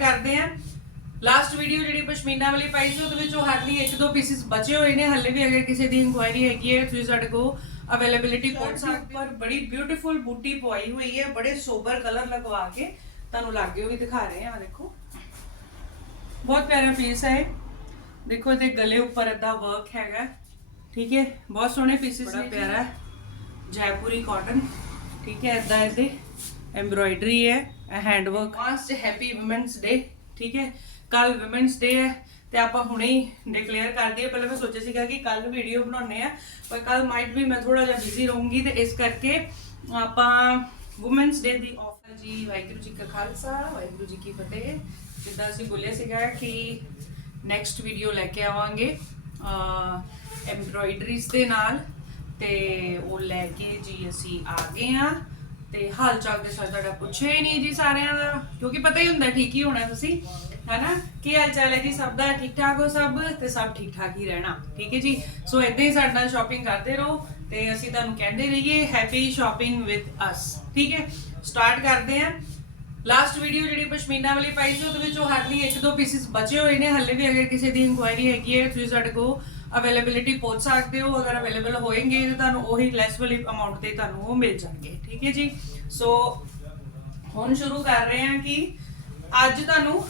ਕਰਦੇ ਆਂ। Last video ਜਿਹੜੀ ਪਸ਼ਮੀਨਾ ਵਾਲੀ ਪਾਈ ਸੀ ਉਹਦੇ ਵਿੱਚੋਂ ਹਾਲੀ ਇੱਕ ਦੋ ਪੀਸਿਸ ਬਚੇ ਹੋਏ ਨੇ। ਹੱਲੇ ਵੀ ਅਗਰ ਕਿਸੇ ਦੀ ਇਨਕੁਆਇਰੀ ਹੈਗੀ ਹੈ ਤੁਸੀਂ ਸਾਡੇ ਕੋ ਅਵੇਲੇਬਿਲਿਟੀ ਪਹੁੰਚ ਸਕਦੇ ਪਰ ਬੜੀ ਬਿਊਟੀਫੁਲ ਬੂਟੀ ਪਵਾਈ ਹੋਈ ਹੈ ਬੜੇ ਸੋਬਰ ਕਲਰ ਲਗਵਾ ਕੇ। ਤੁਹਾਨੂੰ ਲਾਗੇ ਵੀ ਦਿਖਾ ਰਹੇ ਆਹ ਦੇਖੋ। ਬਹੁਤ ਪਿਆਰਾ ਪੀਸ ਹੈ। ਦੇਖੋ ਇਹਦੇ ਗਲੇ ਉੱਪਰ ਏਦਾਂ ਵਰਕ ਹੈਗਾ। ਠੀਕ ਹੈ ਬਹੁਤ ਸੋਹਣੇ ਪੀਸਿਸ ਨੇ ਪਿਆਰਾ। ਜੈਪੁਰੀ ਕਾਟਨ ਠੀਕ ਹੈ ਏਦਾਂ ਇਹਦੇ। ਐਮਬ੍ਰੋਇਡਰੀ ਹੈ hand work fast happy women's day ਠੀਕ ਹੈ? ਕੱਲ ਔਮਨਸ ਡੇ ਹੈ ਤੇ ਆਪਾਂ ਹੁਣੇ ਹੀ ਡਿਕਲੇਅਰ ਕਰ ਦਈਏ। ਪਹਿਲਾਂ ਮੈਂ ਸੋਚਿਆ ਸੀਗਾ ਕਿ ਕੱਲ ਵੀਡੀਓ ਬਣਾਉਣੇ ਆ ਪਰ ਕੱਲ ਮਾਈਟ ਵੀ ਮੈਂ ਥੋੜਾ ਜਿਹਾ ਬਿਜ਼ੀ ਰਹੂੰਗੀ ਤੇ ਇਸ ਕਰਕੇ ਆਪਾਂ ਔਮਨਸ ਡੇ ਦੀ ਆਫਰ ਜੀ, ਵਾਹਿਗੁਰੂ ਜੀ ਕਾ ਖਾਲਸਾ, ਵਾਹਿਗੁਰੂ ਜੀ ਕੀ ਫਤਿਹ। ਜਿੱਦਾਂ ਅਸੀਂ ਬੋਲਿਆ ਸੀਗਾ ਕਿ ਨੈਕਸਟ ਵੀਡੀਓ ਲੈ ਕੇ ਆਵਾਂਗੇ ਐਮਬ੍ਰੋਇਡਰੀਜ਼ ਦੇ ਨਾਲ ਤੇ ਉਹ ਲੈ ਕੇ ਜੀ ਅਸੀਂ ਆ ਗਏ ਆ ਤੇ ਹਾਲ ਚਾਲ ਦੇ ਸਾਥ ਤੁਹਾਡਾ ਪੁੱਛਿਆ ਹੀ ਨਹੀਂ ਜੀ ਸਾਰਿਆਂ ਦਾ, ਕਿਉਂਕਿ ਪਤਾ ਹੀ ਹੁੰਦਾ ਠੀਕ ਹੀ ਹੋਣਾ ਤੁਸੀਂ, ਹੈਨਾ? ਕੀ ਹਾਲ ਚਾਲ ਹੈ ਜੀ? ਸਭ ਦਾ ਠੀਕ ਠਾਕ ਹੋ ਸਭ? ਤੇ ਸਭ ਠੀਕ ਠਾਕ ਹੀ ਰਹਿਣਾ, ਠੀਕ ਹੈ ਜੀ? ਸੋ ਇਦਾਂ ਹੀ ਸਾਡੇ ਨਾਲ ਸ਼ਾਪਿੰਗ ਕਰਦੇ ਰਹੋ, ਤੇ ਅਸੀਂ ਤੁਹਾਨੂੰ ਕਹਿੰਦੇ ਰਹੀਏ ਹੈਪੀ ਸ਼ਾਪਿੰਗ ਵਿਦ ਅਸ ਠੀਕ ਹੈ? ਸਟਾਰਟ ਕਰਦੇ ਆਂ ਲਾਸਟ ਵੀਡੀਓ ਜਿਹੜੀ ਪਸ਼ਮੀਨਾ ਵਾਲੀ ਪਾਈ ਸੀ, ਉਹਦੇ ਵਿੱਚ ਵਿੱਚੋਂ ਹਾਲੀ ਇੱਕ ਦੋ ਪੀਸਿਸ ਬਚੇ ਹੋਏ ਨੇ, ਹੱਲੇ ਵੀ ਅਗਰ ਕਿਸੇ ਦੀ ਇਨਕੁਆਇਰੀ ਹੈਗੀ ਹੈ, ਤੁਸੀਂ ਸਾਡੇ ਕੋਲ ਅਵੇਲੇਬਿਲਿਟੀ ਪਹੁੰਚ ਸਕਦੇ ਹੋ, ਅਗਰ ਅਵੇਲੇਬਲ ਹੋਏਗੇ ਤਾਂ ਤੁਹਾਨੂੰ ਉਹੀ ਲੈਸ ਵਾਲੀ ਅਮਾਉਂਟ ਤੇ ਤੁਹਾਨੂੰ ਉਹ ਮਿਲ ਜਾਣਗੇ, ਠੀਕ ਹੈ ਜੀ? ਸੋ ਹੁਣ ਸ਼ੁਰੂ ਕਰ ਰਹੇ ਹਾਂ ਕਿ ਅੱਜ ਤੁਹਾਨੂੰ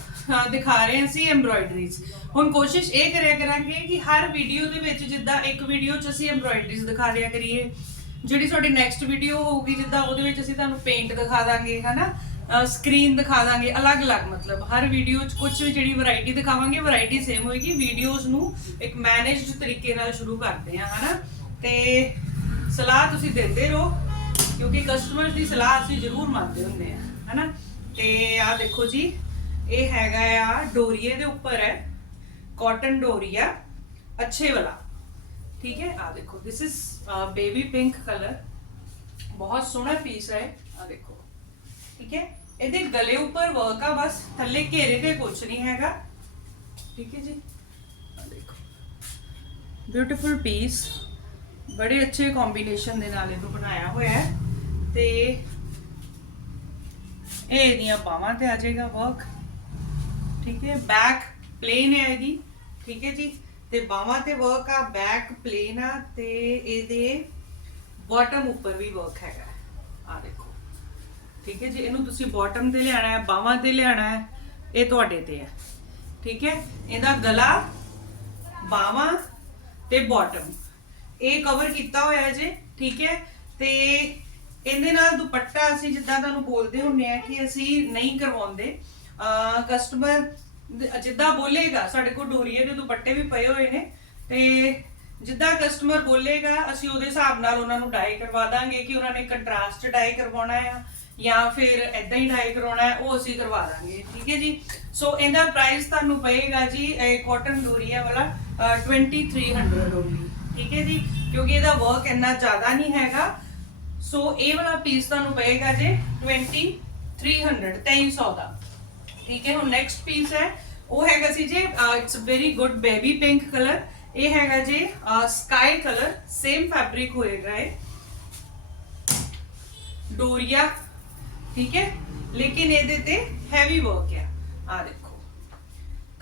ਦਿਖਾ ਰਹੇ ਹਾਂ ਅਸੀਂ ਐਮਬ੍ਰੋਇਡਰੀਜ਼ ਹੁਣ ਕੋਸ਼ਿਸ਼ ਇਹ ਕਰਿਆ ਕਰਾਂਗੇ ਕਿ ਹਰ ਵੀਡੀਓ ਦੇ ਵਿੱਚ ਜਿੱਦਾਂ ਇੱਕ ਵੀਡੀਓ 'ਚ ਅਸੀਂ ਐਮਬ੍ਰੋਇਡਰੀਜ਼ ਦਿਖਾ ਦਿਆ ਕਰੀਏ, ਜਿਹੜੀ ਤੁਹਾਡੀ ਨੈਕਸਟ ਵੀਡੀਓ ਹੋਊਗੀ, ਜਿੱਦਾਂ ਉਹਦੇ ਵਿੱਚ ਅਸੀਂ ਤੁਹਾਨੂੰ ਪੇਂਟ ਦਿਖਾ ਦਾਂਗੇ, ਹਨਾ? ਸਕਰੀਨ ਦਿਖਾ ਦਾਂਗੇ, ਅਲੱਗ-ਅਲੱਗ ਮਤਲਬ। ਹਰ ਵੀਡੀਓ 'ਚ ਕੁਝ ਵੀ ਜਿਹੜੀ ਵੈਰਾਈਟੀ ਦਿਖਾਵਾਂਗੇ ਵੈਰਾਈਟੀ ਸੇਮ ਹੋਏਗੀ। ਵੀਡੀਓਜ਼ ਨੂੰ ਇੱਕ ਮੈਨੇਜਡ ਤਰੀਕੇ ਨਾਲ ਸ਼ੁਰੂ ਕਰਦੇ ਹਾਂ, ਹਨਾ? ਤੇ ਸਲਾਹ ਤੁਸੀਂ ਦਿੰਦੇ ਰਹੋ, ਕਿਉਂਕਿ ਕਸਟਮਰ ਦੀ ਸਲਾਹ ਅਸੀਂ ਜ਼ਰੂਰ ਮੰਨਦੇ ਹੁੰਦੇ ਆ ਹਨਾ? ਤੇ ਆਹ ਦੇਖੋ ਜੀ, ਇਹ ਹੈਗਾ ਆ, ਡੋਰੀਏ ਦੇ ਉੱਪਰ ਹੈ। ਕਾਟਨ ਡੋਰੀਆ ਅੱਛੇ ਵਾਲਾ। ਠੀਕ ਹੈ? ਆ ਦੇਖੋ this is baby pink colour ਬਹੁਤ ਸੋਹਣਾ ਪੀਸ ਹੈ ਆ ਦੇਖੋ। ਠੀਕ ਹੈ? ਇਹਦੇ ਗਲੇ ਉੱਪਰ ਵਰਕ ਆ, ਬਸ ਥੱਲੇ ਘੇਰੇ ਤੇ ਕੁਝ ਨਹੀਂ ਹੈਗਾ। ਠੀਕ ਹੈ ਜੀ? ਦੇਖੋ। ਬਿਊਟੀਫੁਲ ਪੀਸ ਬੜੇ ਅੱਛੇ ਕੰਬੀਨੇਸ਼ਨ ਦੇ ਨਾਲ ਇਹਨੂੰ ਬਣਾਇਆ ਹੋਇਆ ਹੈ। ਤੇ ਇਹ ਇਹਦੀਆਂ ਬਾਹਾਂ ਤੇ ਆ ਜਾਏਗਾ ਵਰਕ ਠੀਕ ਹੈ? ਬੈਕ ਪਲੇਨ ਹੈ ਇਹਦੀ। ਠੀਕ ਹੈ ਜੀ? ਤੇ ਬਾਹਾਂ ਤੇ ਵਰਕ ਆ ਬੈਕ ਪਲੇਨ ਆ, ਤੇ ਇਹਦੇ ਬਾਟਮ ਉੱਪਰ ਵੀ ਵਰਕ ਹੈਗਾ। ਠੀਕ ਹੈ ਜੀ? ਇਹਨੂੰ ਤੁਸੀਂ ਬਾਟਮ ਤੇ ਲਿਆਣਾ ਹੈ, ਬਾਹਾਂ ਤੇ ਲਿਆਣਾ ਹੈ, ਇਹ ਤੁਹਾਡੇ ਤੇ ਹੈ। ਠੀਕ ਹੈ? ਇਹਦਾ ਗਲਾ, ਬਾਹਾਂ ਤੇ ਬਾਟਮ ਇਹ ਕਵਰ ਕੀਤਾ ਹੋਇਆ ਹੈ ਜੀ, ਠੀਕ ਹੈ? ਤੇ ਇਹਦੇ ਨਾਲ ਦੁਪੱਟਾ ਅਸੀਂ ਜਿੱਦਾਂ ਤੁਹਾਨੂੰ ਬੋਲਦੇ ਹੁੰਨੇ ਆ ਕਿ ਅਸੀਂ ਨਹੀਂ ਕਰਵਾਉਂਦੇ। ਕਸਟਮਰ ਜਿੱਦਾਂ ਬੋਲੇਗਾ, ਸਾਡੇ ਕੋਲ ਡੋਰੀਏ ਦੇ ਦੁਪੱਟੇ ਵੀ ਪਏ ਹੋਏ ਨੇ। ਤੇ ਜਿੱਦਾਂ ਕਸਟਮਰ ਬੋਲੇਗਾ, ਅਸੀਂ ਉਹਦੇ ਹਿਸਾਬ ਨਾਲ ਉਹਨਾਂ ਨੂੰ ਡਾਈ ਕਰਵਾ ਦਾਂਗੇ ਕਿ ਉਹਨਾਂ ਨੇ ਕੰਟਰਾਸਟ ਡਾਈ ਕਰਵਾਉਣਾ ਆ। ਜਾਂ ਫਿਰ ਐਦਾਂ ਹੀ ਡਾਈ ਕਰਾਉਣਾ ਹੈ ਉਹ ਅਸੀਂ ਕਰਵਾ ਦਾਂਗੇ ਠੀਕ ਹੈ ਜੀ? ਸੋ ਇਹਦਾ ਪ੍ਰਾਈਸ ਤੁਹਾਨੂੰ ਪਏਗਾ ਜੀ ਇਹ ਕਾਟਨ ਡੋਰੀਆ ਵਾਲਾ ਅਹ, 2300 ਓਨਲੀ ਠੀਕ ਹੈ ਜੀ? ਕਿਉਂਕਿ ਇਹਦਾ ਵਰਕ ਇੰਨਾ ਜ਼ਿਆਦਾ ਨਹੀਂ ਹੈਗਾ। ਸੋ ਇਹ ਵਾਲਾ ਪੀਸ ਤੁਹਾਨੂੰ ਪਏਗਾ ਜੀ 2300 2300 ਦਾ। ਠੀਕ ਹੈ ਹੁਣ ਨੈਕਸਟ ਪੀਸ ਹੈ ਉਹ ਹੈਗਾ ਸੀ ਜੀ it's very good baby pink colour ਇਹ ਹੈਗਾ ਜੀ ਸਕਾਈ ਕਲਰ ਸੇਮ ਫੈਬਰਿਕ ਹੋਏਗਾ ਇਹ। ਡੋਰੀਆ ਠੀਕ ਹੈ ਲੇਕਿਨ ਇਹਦੇ ਤੇ ਹੈਵੀ ਵਰਕ ਹੈ ਆ ਦੇਖੋ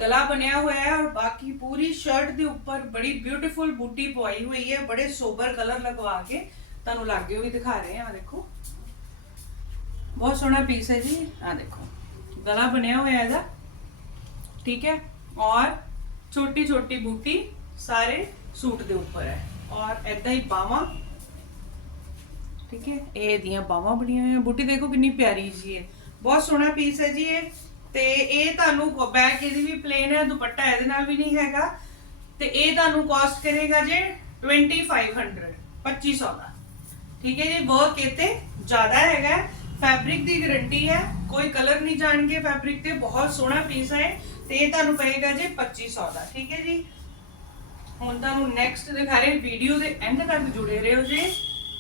ਗਲਾ ਬਣਿਆ ਹੋਇਆ ਹੈ ਔਰ ਬਾਕੀ ਪੂਰੀ ਸ਼ਰਟ ਦੇ ਉੱਪਰ ਬੜੀ ਬਿਊਟੀਫੁਲ ਬੂਟੀ ਪਵਾਈ ਹੋਈ ਹੈ ਬੜੇ ਸੋਬਰ ਕਲਰ ਲਗਵਾ ਕੇ ਤੁਹਾਨੂੰ ਲਾਗੇ ਵੀ ਦਿਖਾ ਰਹੇ ਹਾਂ ਆ ਦੇਖੋ ਬਹੁਤ ਸੋਹਣਾ ਪੀਸ ਹੈ ਜੀ ਆ ਦੇਖੋ ਗਲਾ ਬਣਿਆ ਹੋਇਆ ਇਹਦਾ ਠੀਕ ਹੈ ਔਰ ਛੋਟੀ ਛੋਟੀ ਬੂਟੀ ਸਾਰੇ ਸੂਟ ਦੇ ਉੱਪਰ ਹੈ ਔਰ ਐਦਾਂ ਹੀ ਬਾਹਾਂ ਠੀਕ ਹੈ? ਇਹ ਇਹਦੀਆਂ ਬਾਹਾਂ ਬਣੀਆਂ ਹੋਈਆਂ। ਬੂਟੀ ਦੇਖੋ ਕਿੰਨੀ ਪਿਆਰੀ ਜੀ ਹੈ। ਬਹੁਤ ਸੋਹਣਾ ਪੀਸ ਹੈ ਜੀ ਇਹ। ਤੇ ਇਹ ਤੁਹਾਨੂੰ ਬੈਕ ਇਹਦੀ ਵੀ ਪਲੇਨ ਹੈ, ਦੁਪੱਟਾ ਇਹਦੇ ਨਾਲ ਵੀ ਨਹੀਂ ਹੈਗਾ। ਤੇ ਇਹ ਤੁਹਾਨੂੰ ਕਾਸਟ ਕਰੇਗਾ ਜੇ 2500 2500 ਦਾ। ਠੀਕ ਹੈ ਜੀ ਵਰਕ ਇਹ ਜ਼ਿਆਦਾ ਹੈਗਾ ਫੈਬਰਿਕ ਦੀ ਗਾਰੰਟੀ ਹੈ। ਕੋਈ ਕਲਰ ਨਹੀਂ ਜਾਣਗੇ ਫੈਬਰਿਕ ਤੇ ਬਹੁਤ ਸੋਹਣਾ ਪੀਸ ਹੈ ਤੇ ਇਹ ਤੁਹਾਨੂੰ ਪਏਗਾ ਜੀ 2500 ਦਾ। ਠੀਕ ਹੈ ਜੀ? ਹੁਣ ਤੁਹਾਨੂੰ ਨੈਕਸਟ ਦਿਖਾ ਰਹੇ ਵੀਡੀਓ ਦੇ ਐਂਡ ਤੱਕ ਜੁੜੇ ਰਹੋ ਜੀ।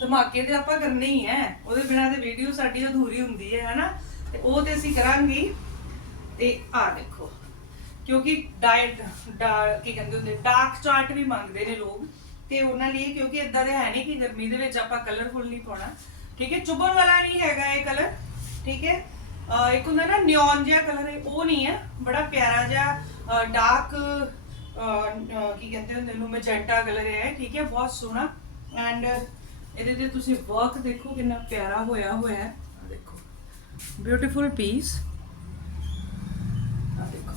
ਧਮਾਕੇ ਤੇ ਆਪਾਂ ਕਰਨੇ ਹੀ ਹੈ ਉਹਦੇ ਬਿਨਾਂ ਤੇ ਵੀਡੀਓ ਸਾਡੀ ਅਧੂਰੀ ਹੁੰਦੀ ਹੈ ਹਨਾ? ਤੇ ਉਹ ਤੇ ਅਸੀਂ ਕਰਾਂਗੇ। ਤੇ ਆ ਦੇਖੋ, ਕਿਉਂਕਿ ਡਾਇਟ ਕੀ ਕਹਿੰਦੇ ਹੁੰਦੇ ਡਾਰਕ ਚਾਰਟ ਵੀ ਮੰਗਦੇ ਨੇ ਲੋਕ। ਤੇ ਉਹਨਾਂ ਲਈ ਕਿਉਂਕਿ ਇਦਾਂ ਦੇ ਹੈ ਨਹੀਂ ਕਿ ਗਰਮੀ ਦੇ ਵਿੱਚ ਆਪਾਂ ਕਲਰਫੁਲ ਨਹੀਂ ਪਾਉਣਾ। ਠੀਕ ਹੈ ਚੁਭਣ ਵਾਲਾ ਨਹੀਂ ਹੈਗਾ ਇਹ ਕਲਰ ਠੀਕ ਹੈ ਇੱਕ ਹੁੰਦਾ ਨਾ ਨਿਓਨ ਜਿਹਾ ਕਲਰ ਹੈ ਉਹ ਨਹੀਂ ਹੈ ਬੜਾ ਪਿਆਰਾ ਜਿਹਾ ਡਾਰਕ ਕੀ ਕਹਿੰਦੇ ਹੁੰਦੇ ਨੂੰ ਮੈਜੈਂਟਾ ਕਲਰ ਹੈ ਠੀਕ ਹੈ ਬਹੁਤ ਸੋਹਣਾ। ਐਂਡ ਇਹਦੇ ਤੇ ਤੁਸੀਂ ਵਰਕ ਦੇਖੋ ਕਿੰਨਾ ਪਿਆਰਾ ਹੋਇਆ ਹੋਇਆ ਹੈ। ਆਹ ਦੇਖੋ। ਬਿਊਟੀਫੁਲ ਪੀਸ ਆ ਦੇਖੋ।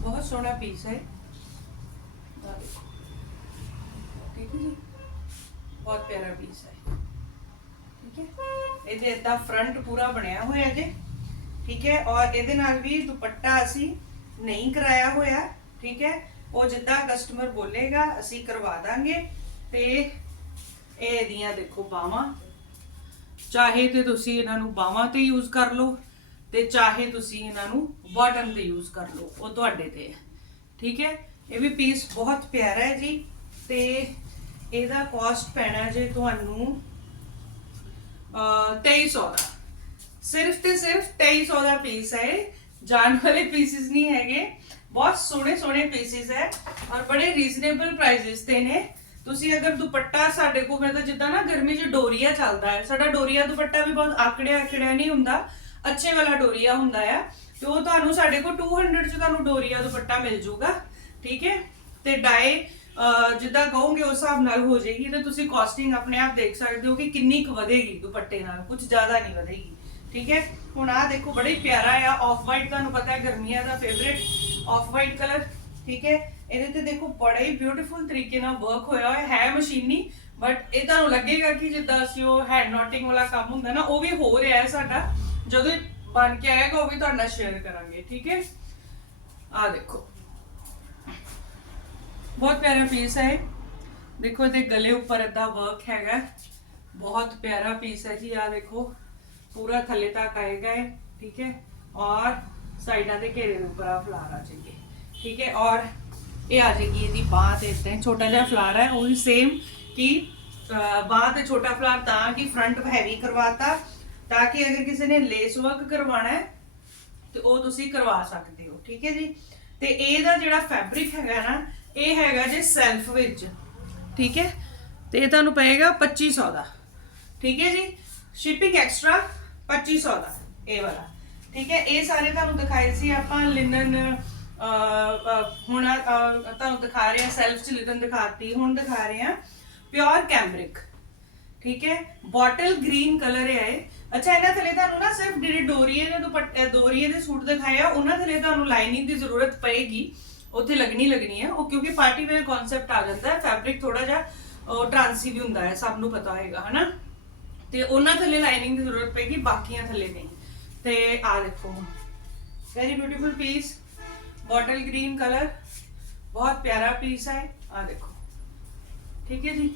ਬਹੁਤ ਸੋਹਣਾ ਪੀਸ ਹੈ ਆ ਦੇਖੋ। ਠੀਕ ਹੈ ਜੀ? ਬਹੁਤ ਪਿਆਰਾ ਪੀਸ ਹੈ ਠੀਕ ਹੈ? ਇਹਦੇ ਇਦਾਂ ਫਰੰਟ ਪੂਰਾ ਬਣਿਆ ਹੋਇਆ ਜੇ। ਠੀਕ ਹੈ? ਔਰ ਇਹਦੇ ਨਾਲ ਵੀ ਦੁਪੱਟਾ ਅਸੀਂ ਨਹੀਂ ਕਰਾਇਆ ਹੋਇਆ। ਠੀਕ ਹੈ? ਉਹ ਜਿੱਦਾਂ ਕਸਟਮਰ ਬੋਲੇਗਾ, ਅਸੀਂ ਕਰਵਾ ਦਾਂਗੇ। ਤੇ ਇਹ ਇਹਦੀਆਂ ਦੇਖੋ ਬਾਹਾਂ। ਚਾਹੇ ਤੇ ਤੁਸੀਂ ਇਹਨਾਂ ਨੂੰ ਬਾਹਾਂ ਤੇ ਯੂਜ਼ ਕਰ ਲਓ ਤੇ ਚਾਹੇ ਤੁਸੀਂ ਇਹਨਾਂ ਨੂੰ ਬਾਟਮ ਤੇ ਯੂਜ਼ ਕਰ ਲਓ, ਉਹ ਤੁਹਾਡੇ ਤੇ ਹੈ। ਠੀਕ ਹੈ? ਇਹ ਵੀ ਪੀਸ ਬਹੁਤ ਪਿਆਰਾ ਹੈ ਜੀ। ਤੇ ਇਹਦਾ ਕਾਸਟ ਪੈਣਾ ਜੇ ਤੁਹਾਨੂੰ, ਅਹ 2300 ਦਾ। ਸਿਰਫ ਤੇ ਸਿਰਫ 2300 ਦਾ ਪੀਸ ਹੈ ਇਹ। ਜਾਣ ਵਾਲੇ ਪੀਸਿਸ ਨਹੀਂ ਹੈਗੇ। ਬਹੁਤ ਸੋਹਣੇ ਸੋਹਣੇ ਪੀਸਿਸ ਹੈ ਔਰ ਬੜੇ ਰੀਜ਼ਨੇਬਲ ਪ੍ਰਾਈਸਿਸ ਤੇ ਨੇ। ਤੁਸੀਂ ਅਗਰ ਦੁਪੱਟਾ ਸਾਡੇ ਕੋਲ ਮੈਂ ਤਾਂ ਜਿੱਦਾਂ ਨਾ ਗਰਮੀ 'ਚ ਡੋਰੀਆ ਚੱਲਦਾ ਹੈ। ਸਾਡਾ ਡੋਰੀਆ ਦੁਪੱਟਾ ਵੀ ਬਹੁਤ ਆਕੜਿਆ ਆਕੜਿਆ ਨਹੀਂ ਹੁੰਦਾ। ਅੱਛੇ ਵਾਲਾ ਡੋਰੀਆ ਹੁੰਦਾ ਆ। ਤੇ ਉਹ ਤੁਹਾਨੂੰ ਸਾਡੇ ਕੋਲ 200 'ਚ ਤੁਹਾਨੂੰ ਡੋਰੀਆ ਦੁਪੱਟਾ ਮਿਲ ਜਾਊਗਾ ਠੀਕ ਹੈ? ਤੇ ਡਾਈ ਜਿੱਦਾਂ ਕਹੋਗੇ ਉਸ ਹਿਸਾਬ ਨਾਲ ਹੋ ਜਾਏਗੀ। ਤੇ ਤੁਸੀਂ ਕਾਸਟਿੰਗ ਆਪਣੇ ਆਪ ਦੇਖ ਸਕਦੇ ਹੋ ਕਿ ਕਿੰਨੀ ਕੁ ਵਧੇਗੀ ਦੁਪੱਟੇ ਨਾਲ। ਕੁਝ ਜ਼ਿਆਦਾ ਨਹੀਂ ਵਧੇਗੀ। ਠੀਕ ਹੈ? ਹੁਣ ਆਹ ਦੇਖੋ, ਬੜਾ ਹੀ ਪਿਆਰਾ ਆ। ਆਫ ਵਾਈਟ ਤੁਹਾਨੂੰ ਪਤਾ ਹੈ, ਗਰਮੀਆਂ ਦਾ ਫੇਵਰਿਟ ਆਫ ਵਾਈਟ ਕਲਰ ਠੀਕ ਹੈ? ਇਹਦੇ ਤੇ ਦੇਖੋ ਬੜਾ ਹੀ ਬਿਊਟੀਫੁਲ ਤਰੀਕੇ ਨਾਲ ਵਰਕ ਹੋਇਆ ਹੋਇਆ, ਹੈ ਮਸ਼ੀਨੀ ਬਟ ਇਹ ਤੁਹਾਨੂੰ ਲੱਗੇਗਾ ਕਿ ਜਿੱਦਾਂ ਅਸੀਂ ਉਹ ਹੈਂਡ ਨੋਟਿੰਗ ਵਾਲਾ ਕੰਮ ਹੁੰਦਾ ਨਾ, ਉਹ ਵੀ ਹੋ ਰਿਹਾ ਹੈ ਸਾਡਾ। ਜਦੋਂ ਬਣ ਕੇ ਆਏਗਾ, ਉਹ ਵੀ ਤੁਹਾਡੇ ਸ਼ੇਅਰ ਕਰਾਂਗੇ, ਠੀਕ ਹੈ? ਆ ਦੇਖੋ। ਬਹੁਤ ਪਿਆਰਾ ਪੀਸ ਹੈ ਇਹ। ਦੇਖੋ, ਇਹਦੇ ਗਲੇ ਉੱਪਰ ਏਦਾਂ ਵਰਕ ਹੈਗਾ। ਬਹੁਤ ਪਿਆਰਾ ਪੀਸ ਹੈ ਜੀ ਆ ਦੇਖੋ। ਪੂਰਾ ਥੱਲੇ ਤੱਕ ਆਏਗਾ ਇਹ, ਠੀਕ ਹੈ? ਔਰ ਸਾਈਡਾਂ ਦੇ ਘੇਰੇ ਦੇ ਉੱਪਰ ਆ ਫਲਾਰ ਆ ਜਾਏਗੀ, ਠੀਕ ਹੈ? ਔਰ ਇਹ ਆ ਜਾਏਗੀ ਇਹਦੀ ਬਾਹ ਤੇ ਇਦਾਂ ਛੋਟਾ ਜਿਹਾ ਫਲਾਰ ਹੈ, ਉਹ ਸੇਮ ਕਿ ਬਾਹ ਤੇ ਛੋਟਾ ਫਲਾਰ ਤਾਂ ਕਿ ਫਰੰਟ ਹੈਵੀ ਕਰਵਾਤਾ, ਤਾਂ ਕਿ ਅਗਰ ਕਿਸੇ ਨੇ ਲੇਸ ਵਰਕ ਕਰਵਾਉਣਾ ਹੈ, ਤੇ ਉਹ ਤੁਸੀਂ ਕਰਵਾ ਸਕਦੇ ਹੋ, ਠੀਕ ਹੈ ਜੀ? ਤੇ ਇਹਦਾ ਜਿਹੜਾ ਫੈਬਰਿਕ ਹੈਗਾ ਨਾ, ਇਹ ਹੈਗਾ ਜੇ ਸੈਲਫ ਵਿੱਚ, ਠੀਕ ਹੈ? ਤੇ ਇਹ ਤੁਹਾਨੂੰ ਪਏਗਾ 2500 ਦਾ, ਠੀਕ ਹੈ ਜੀ? ਸ਼ਿਪਿੰਗ ਐਕਸਟਰਾ 2500 ਦਾ, ਇਹ ਵਾਲਾ, ਠੀਕ ਹੈ? ਇਹ ਸਾਰੇ ਤੁਹਾਨੂੰ ਦਿਖਾਏ ਸੀ ਆਪਾਂ ਲਿਨਨ ਹੁਣ ਤੁਹਾਨੂੰ ਦਿਖਾ ਰਹੇ ਆ ਸੈਲਫ ਚ ਦਿਖਾਤੀ, ਹੁਣ ਦਿਖਾ ਰਹੇ ਆ ਪਿਓਰ ਕੈਂਬਰਿਕ ਠੀਕ ਹੈ? ਬੋਟਲ ਗ੍ਰੀਨ ਕਲਰ ਹੈ ਅੱਛਾ, ਇਹਨਾਂ ਥੱਲੇ ਤੁਹਾਨੂੰ ਨਾ ਸਿਰਫ ਜਿਹੜੇ ਡੋਰੀਏ ਦੇ ਦੁਪੱਟੇ, ਡੋਰੀਏ ਦੇ ਸੂਟ ਦਿਖਾਏ ਆ, ਉਹਨਾਂ ਥੱਲੇ ਤੁਹਾਨੂੰ ਲਾਈਨਿੰਗ ਦੀ ਜ਼ਰੂਰਤ ਪਏਗੀ। ਉੱਥੇ ਲੱਗਣੀ ਲੱਗਣੀ ਹੈ। ਉਹ ਕਿਉਂਕਿ ਪਾਰਟੀ ਵੇਅਰ ਕਨਸੈਪਟ ਆ ਜਾਂਦਾ ਹੈ ਫੈਬਰਿਕ ਥੋੜਾ ਜਿਹਾ ਟ੍ਰਾਂਸੀ ਵੀ ਹੁੰਦਾ ਹੈ, ਸਭ ਨੂੰ ਪਤਾ ਹੋਏਗਾ, ਹਨਾ? ਤੇ ਉਹਨਾਂ ਥੱਲੇ ਲਾਈਨਿੰਗ ਦੀ ਜ਼ਰੂਰਤ ਪਏਗੀ, ਬਾਕੀਆਂ ਥੱਲੇ ਨਹੀਂ। ਤੇ ਆ ਦੇਖੋ very beautiful piece bottle green colour ਬਹੁਤ ਪਿਆਰਾ ਪੀਸ ਹੈ ਆ ਦੇਖੋ ਠੀਕ ਹੈ ਜੀ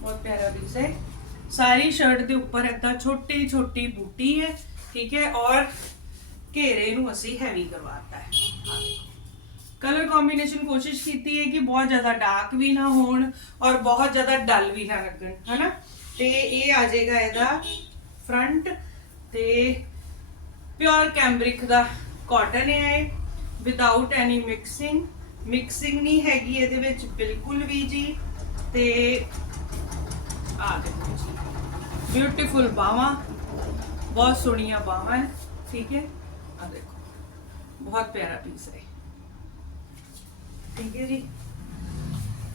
ਬਹੁਤ ਪਿਆਰਾ ਪੀਸ ਹੈ ਸਾਰੀ ਸ਼ਰਟ ਦੇ ਉੱਪਰ ਏਦਾਂ ਛੋਟੀ ਛੋਟੀ ਬੂਟੀ ਹੈ ਠੀਕ ਹੈ ਔਰ ਘੇਰੇ ਨੂੰ ਅਸੀਂ ਹੈਵੀ ਕਰਵਾਤਾ ਹੈ ਕਲਰ ਕੰਬੀਨੇਸ਼ਨ ਕੋਸ਼ਿਸ਼ ਕੀਤੀ ਹੈ ਕਿ ਬਹੁਤ ਜ਼ਿਆਦਾ ਡਾਰਕ ਵੀ ਨਾ ਹੋਣ ਔਰ ਬਹੁਤ ਜ਼ਿਆਦਾ ਡਲ ਵੀ ਨਾ ਲੱਗਣ ਹਨਾ ਤੇ ਇਹ ਆ ਜਾਏਗਾ ਇਹਦਾ ਫਰੰਟ ਤੇ ਪਿਓਰ ਕੈਂਬਰਿਕ ਦਾ ਕਾਟਨ ਹੈ ਇਹ ਵਿਦਆਊਟ ਐਨੀ ਮਿਕਸਿੰਗ ਮਿਕਸਿੰਗ ਨਹੀਂ ਹੈਗੀ ਇਹਦੇ ਵਿੱਚ, ਬਿਲਕੁਲ ਵੀ ਜੀ। ਤੇ ਆ ਦੇਖੋ ਜੀ। ਬਿਊਟੀਫੁਲ ਬਾਹਾਂ। ਬਹੁਤ ਸੋਹਣੀਆਂ ਬਾਹਾਂ ਹੈ ਠੀਕ ਹੈ? ਆ ਦੇਖੋ। ਬਹੁਤ ਪਿਆਰਾ ਪੀਸ ਹੈ ਠੀਕ ਹੈ ਜੀ?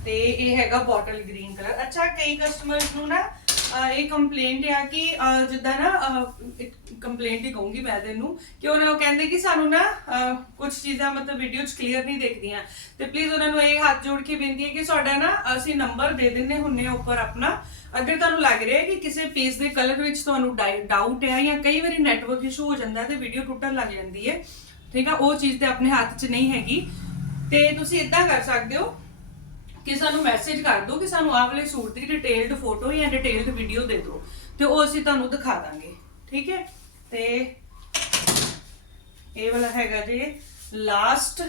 ਤੇ ਇਹ ਹੈਗਾ ਬੋਟਲ ਗ੍ਰੀਨ ਕਲਰ ਅੱਛਾ, ਕਈ ਕਸਟਮਰਸ ਨੂੰ ਨਾ ਇਹ ਕੰਪਲੇਂਟ ਆ ਕਿ ਅਹ, ਜਿੱਦਾਂ ਨਾ ਕੰਪਲੇਂਟ ਹੀ ਕਹੂੰਗੀ ਮੈਂ ਤੈਨੂੰ ਕਿ ਉਹਨਾਂ ਨੂੰ ਕਹਿੰਦੇ ਕਿ ਸਾਨੂੰ ਨਾ ਕੁਝ ਚੀਜ਼ਾਂ ਮਤਲਬ ਵੀਡੀਓ 'ਚ ਕਲੀਅਰ ਨਹੀਂ ਦਿਖਦੀਆਂ। ਤੇ ਪਲੀਜ਼ ਉਹਨਾਂ ਨੂੰ ਇਹ ਹੱਥ ਜੋੜ ਕੇ ਬੇਨਤੀ ਹੈ ਕਿ ਸਾਡਾ ਨਾ ਅਸੀਂ ਨੰਬਰ ਦੇ ਦਿੰਨੇ ਹੁੰਨੇ ਆ ਉੱਪਰ ਆਪਣਾ। ਅਗਰ ਤੁਹਾਨੂੰ ਲੱਗ ਰਿਹਾ ਹੈ ਕਿ ਕਿਸੇ ਪੀਸ ਦੇ ਕਲਰ ਵਿੱਚ ਤੁਹਾਨੂੰ ਡਾਊਟ ਹੈ ਜਾਂ ਕਈ ਵਾਰੀ ਨੈਟਵਰਕ ਇਸ਼ੂ ਹੋ ਜਾਂਦਾ ਤੇ ਵੀਡੀਓ ਟੁੱਟਣ ਲੱਗ ਜਾਂਦੀ ਹੈ ਠੀਕ ਆ? ਉਹ ਚੀਜ਼ ਤੇ ਆਪਣੇ ਹੱਥ 'ਚ ਨਹੀਂ ਹੈਗੀ। ਤੇ ਤੁਸੀਂ ਇਦਾਂ ਕਰ ਸਕਦੇ ਹੋ ਕਿ ਸਾਨੂੰ ਮੈਸੇਜ ਕਰ ਦਿਓ ਕਿ ਸਾਨੂੰ ਆਹ ਵਾਲੇ ਸੂਟ ਦੀ ਡਿਟੇਲਡ ਫੋਟੋ ਜਾਂ ਡਿਟੇਲਡ ਵੀਡੀਓ ਦੇ ਦਿਓ ਤੇ ਉਹ ਅਸੀਂ ਤੁਹਾਨੂੰ ਦਿਖਾ ਦਾਂਗੇ, ਠੀਕ ਹੈ? ਤੇ ਇਹ ਵਾਲਾ ਹੈਗਾ ਜੀ ਲਾਸਟ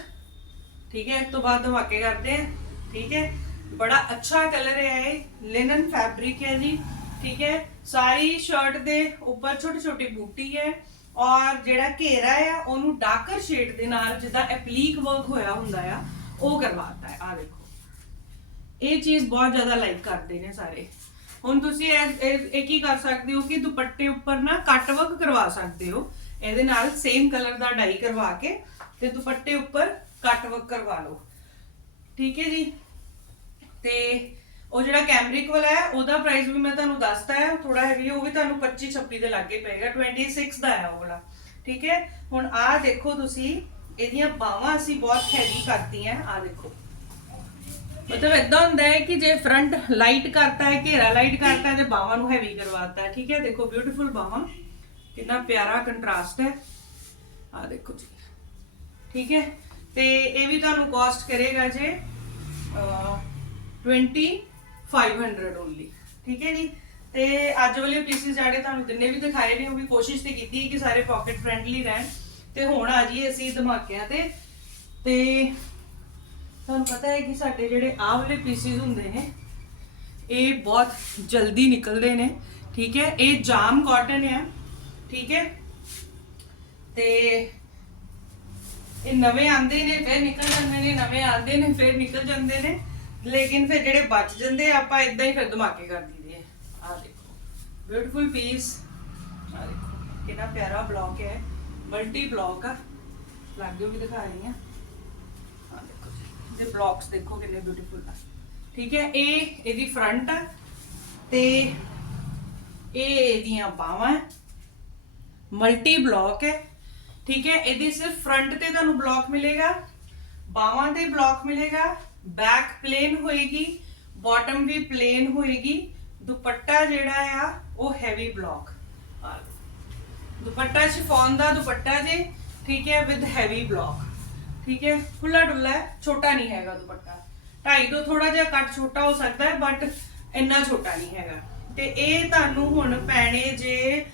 ਠੀਕ ਹੈ? ਇਸ ਤੋਂ ਬਾਅਦ ਧਮਾਕੇ ਕਰਦੇ ਆ ਠੀਕ ਹੈ? ਬੜਾ ਅੱਛਾ ਕਲਰ ਹੈ ਇਹ ਲਿਨਨ ਫੈਬਰਿਕ ਹੈ ਜੀ, ਠੀਕ ਹੈ? ਸਾਰੀ ਸ਼ਰਟ ਦੇ ਉੱਪਰ ਛੋਟੀ ਛੋਟੀ ਬੂਟੀ ਹੈ ਔਰ ਜਿਹੜਾ ਘੇਰਾ ਆ ਉਹਨੂੰ ਡਾਰਕਰ ਸ਼ੇਡ ਦੇ ਨਾਲ ਜਿੱਦਾਂ ਐਪਲੀਕ ਵਰਕ ਹੋਇਆ ਹੁੰਦਾ ਆ, ਉਹ ਕਰਵਾਤਾ ਹੈ ਆ ਦੇਖੋ। ਇਹ ਚੀਜ਼ ਬਹੁਤ ਜ਼ਿਆਦਾ ਲਾਈਕ ਕਰਦੇ ਨੇ ਸਾਰੇ। ਹੁਣ ਤੁਸੀਂ ਇਹ, ਇਹ- ਇਹ ਕੀ ਕਰ ਸਕਦੇ ਹੋ ਕਿ ਦੁਪੱਟੇ ਉੱਪਰ ਨਾ ਕੱਟ ਵਰਕ ਕਰਵਾ ਸਕਦੇ ਹੋ। ਇਹਦੇ ਨਾਲ ਸੇਮ ਕਲਰ ਦਾ ਡਾਈ ਕਰਵਾ ਕੇ ਤੇ ਦੁਪੱਟੇ ਉੱਪਰ ਕੱਟ ਵਰਕ ਕਰਵਾ ਲਓ। ਠੀਕ ਹੈ ਜੀ? ਤੇ ਉਹ ਜਿਹੜਾ ਕੈਮਰਿਕ ਵਾਲਾ ਹੈ, ਉਹਦਾ ਪ੍ਰਾਈਸ ਵੀ ਮੈਂ ਤੁਹਾਨੂੰ ਦੱਸਤਾ ਹੈ ਥੋੜਾ ਹੈਵੀ ਉਹ ਵੀ ਤੁਹਾਨੂੰ 25 26 ਦੇ ਲਾਗੇ ਪਏਗਾ 26 ਦਾ ਹੈ ਉਹ ਵਾਲਾ। ਠੀਕ ਹੈ? ਹੁਣ ਆਹ ਦੇਖੋ ਤੁਸੀਂ, ਇਹਦੀਆਂ ਬਾਹਾਂ ਅਸੀਂ ਬਹੁਤ ਹੈਵੀ ਕਰਤੀਆਂ, ਆਹ ਦੇਖੋ। ਮਤਲਬ ਇਦਾਂ ਹੁੰਦਾ ਹੈ ਕਿ ਜੇ ਫਰੰਟ ਲਾਈਟ ਕਰਤਾ ਹੈ ਘੇਰਾ ਲਾਈਟ ਕਰਤਾ ਹੈ ਤੇ ਬਾਹਾਂ ਨੂੰ ਹੈਵੀ ਕਰਵਾਤਾ ਹੈ ਠੀਕ ਹੈ? ਦੇਖੋ ਬਿਊਟੀਫੁਲ ਬਾਹਾਂ। ਕਿੰਨਾ ਪਿਆਰਾ ਕੰਟਰਾਸਟ ਹੈ। ਆ ਦੇਖੋ ਜੀ। ਠੀਕ ਹੈ? ਤੇ ਇਹ ਵੀ ਤੁਹਾਨੂੰ ਕਾਸਟ ਕਰੇਗਾ ਜੇ ਅਹ, 2500 ਓਨਲੀ ਠੀਕ ਹੈ ਜੀ? ਤੇ ਅੱਜ ਵਾਲੇ ਪੀਸਿਸ ਜਿਹੜੇ ਤੁਹਾਨੂੰ ਜਿੰਨੇ ਵੀ ਦਿਖਾਏ ਨੇ ਉਹ ਵੀ ਕੋਸ਼ਿਸ਼ ਤੇ ਕੀਤੀ ਕਿ ਸਾਰੇ ਪਾਕਟ ਫ੍ਰੈਂਡਲੀ ਰਹਿਣ। ਤੇ ਹੁਣ ਆ ਜਾਈਏ ਅਸੀਂ ਧਮਾਕਿਆਂ ਤੇ। ਤੇ ਤੁਹਾਨੂੰ ਪਤਾ ਹੈ ਕਿ ਸਾਡੇ ਜਿਹੜੇ ਆਹ ਵਾਲੇ ਪੀਸਿਸ ਹੁੰਦੇ ਨੇ ਇਹ ਬਹੁਤ ਜਲਦੀ ਨਿਕਲਦੇ ਨੇ ਠੀਕ ਹੈ? ਇਹ ਜਾਮ ਕਾਟਨ ਆ ਠੀਕ ਹੈ? ਤੇ ਇਹ ਨਵੇਂ ਆਂਦੇ ਨੇ ਫਿਰ ਨਿਕਲ ਜਾਂਦੇ ਨੇ ਨਵੇਂ ਆਂਦੇ ਨੇ ਫਿਰ ਨਿਕਲ ਜਾਂਦੇ ਨੇ। ਲੇਕਿਨ ਫਿਰ ਜਿਹੜੇ ਬਚ ਜਾਂਦੇ ਆ, ਆਪਾਂ ਇਦਾਂ ਹੀ ਫਿਰ ਧਮਾਕੇ ਕਰ ਦਿੰਦੇ ਆ। ਆਹ ਦੇਖੋ ਬਿਊਟੀਫੁਲ ਪੀਸ ਆਹ ਦੇਖੋ ਕਿੰਨਾ ਪਿਆਰਾ ਬਲੌਕ ਹੈ। ਮਲਟੀ ਬਲੌਕ ਆ। ਲਾਗੇ ਵੀ ਦਿਖਾ ਰਹੀ ਆ ਆਹ ਦੇਖੋ ਜੀ ਬਲੌਕਸ ਦੇਖੋ ਕਿੰਨੇ ਬਿਊਟੀਫੁਲ ਆ। ਠੀਕ ਹੈ ਇਹ ਇਹਦੀ ਫਰੰਟ ਆ ਤੇ ਇਹ ਇਹਦੀਆਂ ਬਾਹਾਂ ਮਲਟੀ ਬਲੌਕ ਹੈ। ਠੀਕ ਹੈ, ਇਹਦੀ ਸਿਰਫ ਫਰੰਟ ਤੇ ਤੁਹਾਨੂੰ ਬਲੌਕ ਮਿਲੇਗਾ, ਬਾਹਾਂ ਤੇ ਬਲੌਕ ਮਿਲੇਗਾ ਬੈਕ ਪਲੇਨ ਹੋਏਗੀ ਬਾਟਮ ਵੀ ਪਲੇਨ ਹੋਏਗੀ, ਦੁਪੱਟਾ ਜਿਹੜਾ ਆ ਉਹ ਹੈਵੀ ਬਲੌਕ ਦੁਪੱਟਾ ਸ਼ਿਫੋਨ ਦਾ ਦੁਪੱਟਾ ਜੇ, ਠੀਕ ਹੈ ਵਿਦ ਹੈਵੀ ਬਲੌਕ ਠੀਕ ਹੈ? ਖੁੱਲਾ ਡੁੱਲਾ ਹੈ, ਛੋਟਾ ਨਹੀਂ ਹੈਗਾ ਦੁਪੱਟਾ। ਢਾਈ ਤੋਂ ਥੋੜਾ ਜਿਹਾ ਕੱਟ ਛੋਟਾ ਹੋ ਸਕਦਾ ਹੈ ਬਟ ਇੰਨਾ ਛੋਟਾ ਨਹੀਂ ਹੈਗਾ। ਤੇ ਇਹ ਤੁਹਾਨੂੰ ਹੁਣ ਪੈਣੇ ਜੇ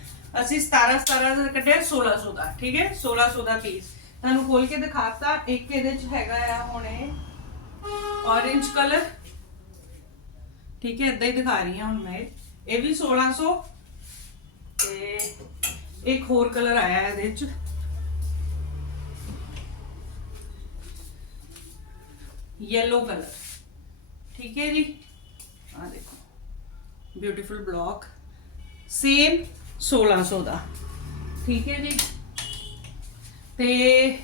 ਅਸੀਂ 17 17 ਦਾ ਕੱਢਿਆ 1600 ਦਾ, ਠੀਕ ਹੈ? 1600 ਦਾ ਪੀਸ ਤੁਹਾਨੂੰ ਖੋਲ ਕੇ ਦਿਖਾਤਾ, ਇੱਕ ਇਹਦੇ ਚ ਹੈਗਾ ਆ ਹੁਣੇ orange ਕਲਰ ਠੀਕ ਹੈ? ਇਦਾਂ ਹੀ ਦਿਖਾ ਰਹੀ ਹਾਂ ਹੁਣ ਮੈਂ। ਇਹ। ਇਹ ਵੀ 1600 ਤੇ ਇੱਕ ਹੋਰ ਕਲਰ ਆਇਆ ਹੈ ਇਹਦੇ ਚ। ਯੈਲੋ ਕਲਰ ਠੀਕ ਹੈ ਜੀ? ਆ ਦੇਖੋ। ਬਿਊਟੀਫੁਲ ਬਲੌਕ ਸੇਮ 1600 ਦਾ। ਠੀਕ ਹੈ ਜੀ? ਤੇ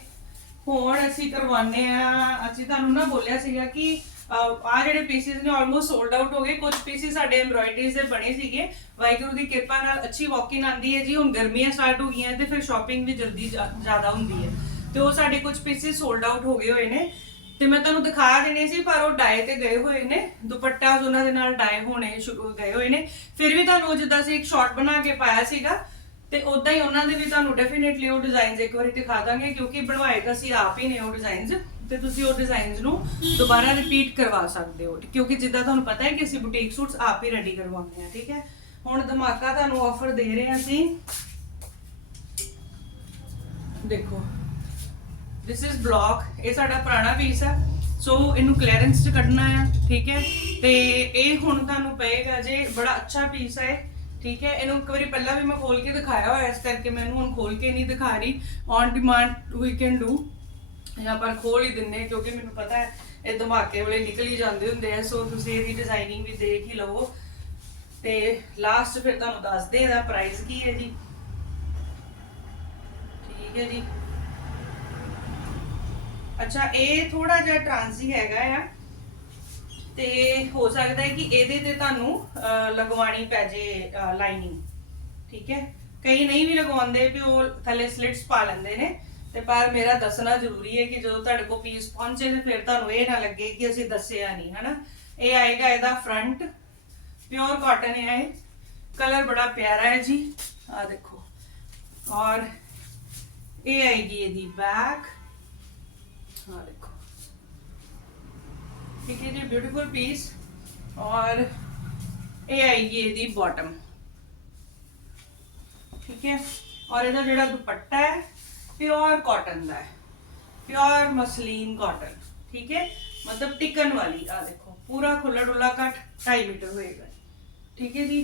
ਹੁਣ ਅਸੀਂ ਕਰਵਾਨੇ ਆ ਅਸੀਂ ਤੁਹਾਨੂੰ ਨਾ ਬੋਲਿਆ ਸੀਗਾ ਕਿ ਆ ਜਿਹੜੇ ਪੀਸਿਸ ਨੇ ਆਲਮੋਸਟ ਸੋਲਡ ਆਊਟ ਹੋ ਗਏ। ਕੁਝ ਪੀਸਿਸ ਸਾਡੇ ਐਮਬ੍ਰਾਇਡਰੀਜ਼ ਦੇ ਬਣੇ ਸੀਗੇ। ਵਾਹਿਗੁਰੂ ਦੀ ਕਿਰਪਾ ਨਾਲ ਅੱਛੀ ਵਾਕਿੰਗ ਆਂਦੀ ਹੈ ਜੀ। ਹੁਣ ਗਰਮੀਆਂ ਸਟਾਰਟ ਹੋ ਗਈਆਂ ਤੇ ਫਿਰ ਸ਼ਾਪਿੰਗ ਵੀ ਜਲਦੀ ਜ਼ਿਆਦਾ ਹੁੰਦੀ ਹੈ। ਤੇ ਉਹ ਸਾਡੇ ਕੁਝ ਪੀਸਿਸ ਸੋਲਡ ਆਊਟ ਹੋ ਗਏ ਹੋਏ ਨੇ। ਤੇ ਮੈਂ ਤੁਹਾਨੂੰ ਦਿਖਾ ਦੇਣੇ ਸੀ, ਪਰ ਉਹ ਡਾਈ ਤੇ ਗਏ ਹੋਏ ਨੇ। ਦੁਪੱਟਾ ਉਹਨਾਂ ਦੇ ਨਾਲ ਡਾਈ ਹੋਣੇ, ਸ਼ੁਰੂ ਗਏ ਹੋਏ ਨੇ। ਫਿਰ ਵੀ ਤੁਹਾਨੂੰ ਜਿੱਦਾਂ ਅਸੀਂ ਇੱਕ ਸ਼ਾਰਟ ਬਣਾ ਕੇ ਪਾਇਆ ਸੀਗਾ, ਤੇ ਉਦਾਂ ਹੀ ਉਹਨਾਂ ਦੇ ਵੀ ਤੁਹਾਨੂੰ ਡੈਫੀਨਿਟਲੀ ਉਹ ਡਿਜ਼ਾਈਨਸ ਇੱਕ ਵਾਰੀ ਦਿਖਾ ਦਾਂਗੇ, ਕਿਉਂਕਿ ਬਣਵਾਏ ਤਾਂ ਅਸੀਂ ਆਪ ਹੀ ਨੇ ਉਹ ਡਿਜ਼ਾਈਨਸ ਤੇ ਤੁਸੀਂ ਉਹ ਡਿਜ਼ਾਈਨਸ ਨੂੰ ਦੁਬਾਰਾ ਰਿਪੀਟ ਕਰਵਾ ਸਕਦੇ ਹੋ। ਕਿਉਂਕਿ ਜਿੱਦਾਂ ਤੁਹਾਨੂੰ ਪਤਾ ਹੈ ਕਿ ਅਸੀਂ ਬੁਟੀਕ ਸੂਟਸ ਆਪ ਹੀ ਰੈਡੀ ਕਰਵਾਉਂਦੇ ਆ ਠੀਕ ਹੈ? ਹੁਣ ਧਮਾਕਾ ਤੁਹਾਨੂੰ ਆਫਰ ਦੇ ਰਹੇ ਹਾਂ ਅਸੀਂ। ਦੇਖੋ। This is block. ਇਹ ਸਾਡਾ ਪੁਰਾਣਾ ਪੀਸ ਹੈ। ਸੋ ਇਹਨੂੰ ਕਲੀਅਰੈਂਸ ਚ ਕੱਢਣਾ ਆ ਠੀਕ ਹੈ? ਤੇ ਇਹ ਹੁਣ ਤੁਹਾਨੂੰ ਪਏਗਾ ਜੇ ਬੜਾ ਅੱਛਾ ਪੀਸ ਹੈ ਠੀਕ ਹੈ? ਇਹਨੂੰ ਇੱਕ ਵਾਰੀ ਪਹਿਲਾਂ ਵੀ ਮੈਂ ਖੋਲ ਕੇ ਦਿਖਾਇਆ ਹੋਇਆ, ਇਸ ਕਰਕੇ ਮੈਂ ਇਹਨੂੰ ਹੁਣ ਖੋਲ ਕੇ ਨਹੀਂ ਦਿਖਾ ਰਹੀ। On demand we can do ਜਾਂ ਪਰ ਖੋਲ ਹੀ ਦਿੰਨੇ ਕਿਉਂਕਿ ਮੈਨੂੰ ਪਤਾ ਹੈ, ਇਹ ਧਮਾਕੇ ਵਾਲੇ ਨਿਕਲ ਹੀ ਜਾਂਦੇ ਹੁੰਦੇ ਆ। ਸੋ ਤੁਸੀਂ ਇਹਦੀ ਡਿਜ਼ਾਈਨਿੰਗ ਵੀ ਦੇਖ ਹੀ ਲਵੋ। ਤੇ ਲਾਸਟ ਫਿਰ ਤੁਹਾਨੂੰ ਦੱਸਦੇ ਇਹਦਾ ਪ੍ਰਾਈਸ ਕੀ ਹੈ ਜੀ। ਠੀਕ ਹੈ ਜੀ। ਅੱਛਾ ਇਹ ਥੋੜਾ ਜਿਹਾ ਟ੍ਰਾਂਸੀ ਹੈਗਾ ਆ। ਤੇ ਹੋ ਸਕਦਾ ਹੈ ਕਿ ਇਹਦੇ ਤੇ ਤੁਹਾਨੂੰ ਅਹ, ਲਗਵਾਣੀ ਪੈ ਜੇ ਲਾਈਨਿੰਗ ਠੀਕ ਹੈ? ਕਈ ਨਹੀਂ ਵੀ ਲਗਵਾਉਂਦੇ ਵੀ ਉਹ ਥੱਲੇ ਸਲਿਟਸ ਪਾ ਲੈਂਦੇ ਨੇ। ਤੇ ਪਰ ਮੇਰਾ ਦੱਸਣਾ ਜ਼ਰੂਰੀ ਹੈ ਕਿ ਜਦੋਂ ਤੁਹਾਡੇ ਕੋਲ ਪੀਸ ਪਹੁੰਚੇ ਤੇ ਫਿਰ ਤੁਹਾਨੂੰ ਇਹ ਨਾ ਲੱਗੇ ਕਿ ਅਸੀਂ ਦੱਸਿਆ ਨਹੀਂ ਹਨਾ? ਇਹ ਆਏਗਾ ਇਹਦਾ ਫਰੰਟ ਪਿਓਰ ਕਾਟਨ ਹੈ ਇਹ। ਕਲਰ ਬੜਾ ਪਿਆਰਾ ਹੈ ਜੀ। ਆ ਦੇਖੋ। ਔਰ ਇਹ ਆਏਗੀ ਇਹਦੀ ਬੈਕ ਆ ਦੇਖੋ ਠੀਕ ਹੈ ਜੀ ਬਿਊਟੀਫੁਲ ਪੀਸ ਔਰ ਇਹ ਆਈ ਹੈ ਦੀ ਬਾਟਮ ਠੀਕ ਹੈ ਔਰ ਇਹਦਾ ਜਿਹੜਾ ਦੁਪੱਟਾ ਹੈ ਪਿਓਰ ਕਾਟਨ ਦਾ ਹੈ ਪਿਓਰ ਮਸਲੀਨ ਕਾਟਨ ਠੀਕ ਹੈ ਮਤਲਬ ਟਿਕਨ ਵਾਲੀ ਆ ਦੇਖੋ ਪੂਰਾ ਖੁੱਲਾ ਡੁੱਲਾ ਕੱਟ 2.5 ਮੀਟਰ ਹੋਏਗਾ ਠੀਕ ਹੈ ਜੀ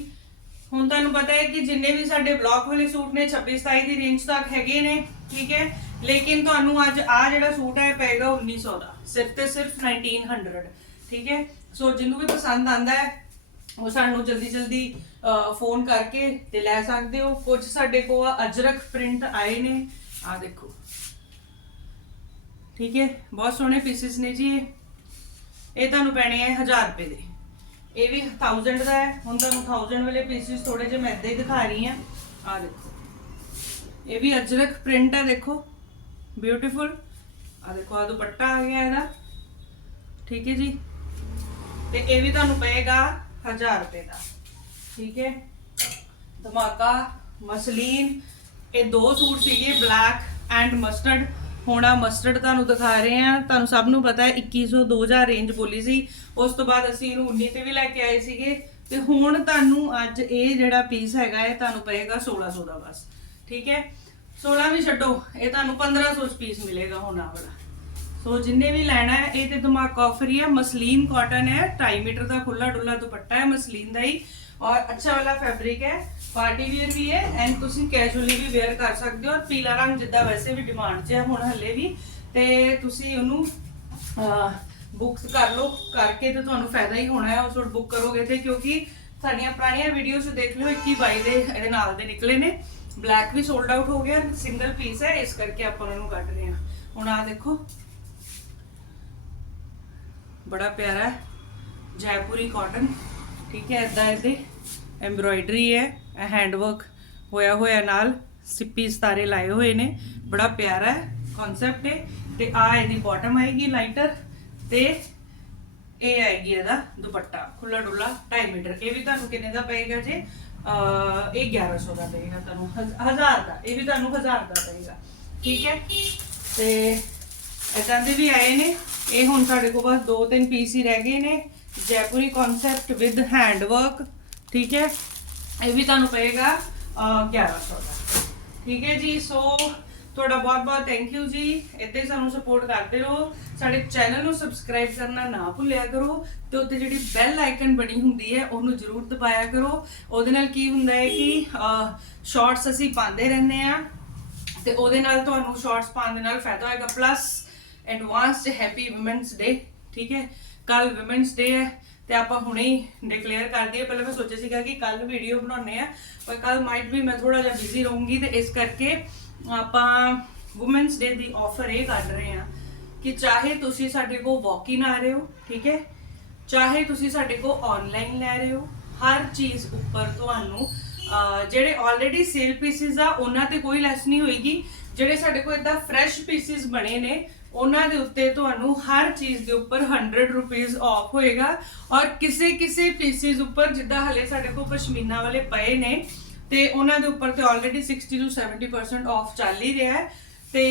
ਹੁਣ ਤੁਹਾਨੂੰ ਪਤਾ ਹੈ ਕਿ ਜਿੰਨੇ ਵੀ ਸਾਡੇ ਬਲੌਕ ਵਾਲੇ ਸੂਟ ਨੇ 26 27 ਦੀ ਰੇਂਜ ਤੱਕ ਹੈਗੇ ਨੇ ਠੀਕ ਹੈ ਲੇਕਿਨ ਤੁਹਾਨੂੰ ਅੱਜ ਆ ਜਿਹੜਾ ਸੂਟ ਹੈ, ਇਹ ਪਏਗਾ 1900 ਦਾ। ਸਿਰਫ ਤੇ ਸਿਰਫ 1900 ਠੀਕ ਹੈ? ਸੋ ਜਿਹਨੂੰ ਵੀ ਪਸੰਦ ਆਂਦਾ ਹੈ, ਉਹ ਸਾਨੂੰ ਜਲਦੀ ਜਲਦੀ ਫੋਨ ਕਰਕੇ ਤੇ ਲੈ ਸਕਦੇ ਹੋ। ਕੁਝ ਸਾਡੇ ਕੋਲ ਅਜਰਕ ਪ੍ਰਿੰਟ ਆਏ ਨੇ। ਆ ਦੇਖੋ। ਠੀਕ ਹੈ? ਬਹੁਤ ਸੋਹਣੇ ਪੀਸਿਸ ਨੇ ਜੀ ਇਹ। ਤੁਹਾਨੂੰ ਪੈਣੇ ਆ 1000 ਰੁਪਏ ਦੇ। ਇਹ ਵੀ 1000 ਦਾ ਹੈ। ਹੁਣ ਤੁਹਾਨੂੰ 1000 ਵਾਲੇ ਪੀਸਿਸ ਥੋੜੇ ਜਿਹੇ ਮੈਂ ਏਦਾਂ ਹੀ ਦਿਖਾ ਰਹੀ ਆ ਆ ਦੇਖੋ। ਇਹ ਵੀ ਅਜਰਕ ਪ੍ਰਿੰਟ ਹੈ, ਦੇਖੋ। ਬਿਊਟੀਫੁਲ ਆ ਦੇਖੋ ਆ ਦੁਪੱਟਾ ਆ ਗਿਆ ਇਹਦਾ। ਠੀਕ ਹੈ ਜੀ? ਤੇ ਇਹ ਵੀ ਤੁਹਾਨੂੰ ਪਏਗਾ 1000 ਰੁਪਏ ਦਾ। ਠੀਕ ਹੈ? ਧਮਾਕਾ, ਮਸਲੀਨ, ਇਹ ਦੋ ਸੂਟ ਸੀਗੇ ਬਲੈਕ ਐਂਡ ਮਸਟਰਡ ਹੋਣਾ ਮਸਟਰਡ ਤੁਹਾਨੂੰ ਦਿਖਾ ਰਹੇ ਆ ਤੁਹਾਨੂੰ ਸਭ ਨੂੰ ਪਤਾ ਹੈ 2100 2000 ਰੇਂਜ ਬੋਲੀ ਸੀ। ਉਸ ਤੋਂ ਬਾਅਦ ਅਸੀਂ ਇਹਨੂੰ 19 ਤੇ ਵੀ ਲੈ ਕੇ ਆਏ ਸੀਗੇ। ਤੇ ਹੁਣ ਤੁਹਾਨੂੰ ਅੱਜ ਇਹ ਜਿਹੜਾ ਪੀਸ ਹੈਗਾ, ਇਹ ਤੁਹਾਨੂੰ ਪਏਗਾ 1600 ਦਾ ਬਸ। ਠੀਕ ਹੈ? 16 ਵੀ ਛੱਡੋ, ਇਹ ਤੁਹਾਨੂੰ 1500 ਚ ਪੀਸ ਮਿਲੇਗਾ ਹੁਣ ਆ ਵਾਲਾ। ਸੋ ਜਿੰਨੇ ਵੀ ਲੈਣਾ ਹੈ, ਇਹ ਤੇ ਧਮਾਕਾ ਆਫਰ ਹੀ ਹੈ। ਮਸਲੀਨ ਕਾਟਨ ਹੈ 2.5 ਮੀਟਰ ਦਾ ਖੁੱਲਾ ਡੁੱਲਾ ਦੁਪੱਟਾ ਹੈ, ਮਸਲੀਨ ਦਾ ਹੀ। ਔਰ ਅੱਛਾ ਵਾਲਾ ਫੈਬਰਿਕ ਹੈ ਪਾਰਟੀ ਵੇਅਰ ਵੀ ਹੈ ਐਂਡ ਤੁਸੀਂ ਕੈਜੂਅਲੀ ਵੀ ਵੇਅਰ ਕਰ ਸਕਦੇ ਹੋ। ਔਰ ਪੀਲਾ ਰੰਗ ਜਿੱਦਾਂ ਵੈਸੇ ਵੀ ਡਿਮਾਂਡ 'ਚ ਹੈ ਹੁਣ ਹੱਲੇ ਵੀ। ਤੇ ਤੁਸੀਂ ਉਹਨੂੰ ਬੁੱਕ ਕਰ ਲਓ। ਕਰਕੇ ਤੇ ਤੁਹਾਨੂੰ ਫਾਇਦਾ ਹੀ ਹੋਣਾ ਹੈ ਉਸ ਵਕਤ ਬੁੱਕ ਕਰੋਗੇ ਤੇ, ਕਿਉਂਕਿ ਸਾਡੀਆਂ ਪੁਰਾਣੀਆਂ ਵੀਡੀਓਜ਼ ਦੇਖ ਲਿਓ 21 22 ਦੇ ਇਹਦੇ ਨਾਲ ਦੇ ਨਿਕਲੇ ਨੇ। ਬਲੈਕ ਵੀ ਸੋਲਡ ਆਊਟ ਹੋ ਗਿਆ ਸਿੰਗਲ ਪੀਸ ਹੈ, ਇਸ ਕਰਕੇ ਆਪਾਂ ਉਹਨਾਂ ਨੂੰ ਕੱਢ ਰਹੇ ਹਾਂ। ਹੁਣ ਆ ਦੇਖੋ। ਬੜਾ ਪਿਆਰਾ ਹੈ। ਜੈਪੁਰੀ ਕਾਟਨ ਠੀਕ ਹੈ ਇਦਾਂ ਇਹਦੇ ਐਮਬ੍ਰੋਇਡਰੀ ਹੈ, ਇਹ ਹੈਂਡਵਰਕ ਹੋਇਆ ਹੋਇਆ ਨਾਲ, ਸਿੱਪੀ ਸਤਾਰੇ ਲਾਏ ਹੋਏ ਨੇ। ਬੜਾ ਪਿਆਰਾ ਹੈ ਕਨਸੈਪਟ ਹੈ। ਤੇ ਆ ਇਹਦੀ ਬਾਟਮ ਆਏਗੀ ਲਾਈਟਰ ਤੇ ਇਹ ਆਏਗੀ ਇਹਦਾ ਦੁਪੱਟਾ ਖੁੱਲਾ ਡੁੱਲਾ 2.5 ਮੀਟਰ। ਇਹ ਵੀ ਤੁਹਾਨੂੰ ਕਿੰਨੇ ਦਾ ਪਏਗਾ ਜੇ? ਅਹ ਇਹ 1100 ਦਾ ਪਏਗਾ ਤੁਹਾਨੂੰ 1000 ਦਾ ਇਹ ਵੀ ਤੁਹਾਨੂੰ 1000 ਦਾ ਪਏਗਾ ਠੀਕ ਹੈ? ਤੇ ਇਦਾਂ ਦੇ ਵੀ ਆਏ ਨੇ ਇਹ ਹੁਣ ਸਾਡੇ ਕੋਲ ਬਸ ਦੋ ਤਿੰਨ ਪੀਸ ਹੀ ਰਹਿ ਗਏ ਨੇ ਜੈਪੁਰੀ ਕਨਸੈਪਟ ਵਿਦ ਹੈਂਡਵਰਕ ਠੀਕ ਹੈ? ਇਹ ਵੀ ਤੁਹਾਨੂੰ ਪਏਗਾ ਅਹ, 1100 ਦਾ ਠੀਕ ਹੈ ਜੀ? ਸੋ ਤੁਹਾਡਾ ਬਹੁਤ ਬਹੁਤ ਥੈਂਕ ਯੂ ਜੀ। ਇੱਥੇ ਸਾਨੂੰ ਸਪੋਰਟ ਕਰਦੇ ਰਹੋ। ਸਾਡੇ ਚੈਨਲ ਨੂੰ ਸਬਸਕ੍ਰਾਈਬ ਕਰਨਾ ਨਾ ਭੁੱਲਿਆ ਕਰੋ ਤੇ ਉੱਤੇ ਜਿਹੜੀ ਬੈਲ ਆਈਕਨ ਬਣੀ ਹੁੰਦੀ ਹੈ, ਉਹਨੂੰ ਜ਼ਰੂਰ ਦਬਾਇਆ ਕਰੋ। ਉਹਦੇ ਨਾਲ ਕੀ ਹੁੰਦਾ ਹੈ ਕਿ ਸ਼ਾਰਟਸ ਅਸੀਂ ਪਾਉਂਦੇ ਰਹਿੰਦੇ ਆ ਤੇ ਉਹਦੇ ਨਾਲ ਤੁਹਾਨੂੰ ਸ਼ਾਰਟਸ ਪਾਉਣ ਦੇ ਨਾਲ ਫਾਇਦਾ ਹੋਏਗਾ। Plus advanced happy women's day ਠੀਕ ਹੈ? ਕੱਲ ਔਮਨਸ ਡੇ ਹੈ ਤੇ ਆਪਾਂ ਹੁਣੇ ਹੀ ਡਿਕਲੇਅਰ ਕਰ ਦਈਏ। ਪਹਿਲਾਂ ਮੈਂ ਸੋਚਿਆ ਸੀਗਾ ਕਿ ਕੱਲ ਵੀਡੀਓ ਬਣਾਉਣੇ ਆ ਪਰ ਕੱਲ ਮਾਈਟ ਵੀ ਮੈਂ ਥੋੜਾ ਜਿਹਾ ਬਿਜ਼ੀ ਰਹੂੰਗੀ ਤੇ ਇਸ ਕਰਕੇ ਆਪਾਂ ਔਮਨਸ ਡੇ ਦੀ ਆਫਰ ਇਹ ਕੱਢ ਰਹੇ ਆ ਕਿ ਚਾਹੇ ਤੁਸੀਂ ਸਾਡੇ ਕੋਲ ਵਾਕ ਆ ਰਹੇ ਹੋ, ਠੀਕ ਹੈ? ਚਾਹੇ ਤੁਸੀਂ ਸਾਡੇ ਕੋਲ ਆਨਲਾਈਨ ਲੈ ਰਹੇ ਹੋ, ਹਰ ਚੀਜ਼ ਉੱਪਰ ਤੁਹਾਨੂੰ ਜਿਹੜੇ ਆਲਰੇਡੀ ਸੇਲ ਪੀਸਿਸ ਆ, ਉਹਨਾਂ ਤੇ ਕੋਈ ਲੈਸ ਨਹੀਂ ਹੋਏਗੀ। ਜਿਹੜੇ ਸਾਡੇ ਕੋਲ ਇਦਾਂ ਫਰੈਸ਼ ਪੀਸਿਸ ਬਣੇ ਨੇ, ਉਹਨਾਂ ਦੇ ਉੱਤੇ ਤੁਹਾਨੂੰ ਹਰ ਚੀਜ਼ ਦੇ ਉੱਪਰ 100 ਰੁਪਏ ਆਫ ਹੋਏਗਾ। ਔਰ ਕਿਸੇ ਕਿਸੇ ਪੀਸਿਸ ਉੱਪਰ ਜਿੱਦਾਂ ਹਲੇ ਸਾਡੇ ਕੋਲ ਪਸ਼ਮੀਨਾ ਵਾਲੇ ਪਏ ਨੇ ਤੇ ਉਹਨਾਂ ਦੇ ਉੱਪਰ ਤੇ ਆਲਰੇਡੀ 60 ਤੋਂ 70% ਆਫ ਚੱਲ ਹੀ ਰਿਹਾ ਹੈ। ਤੇ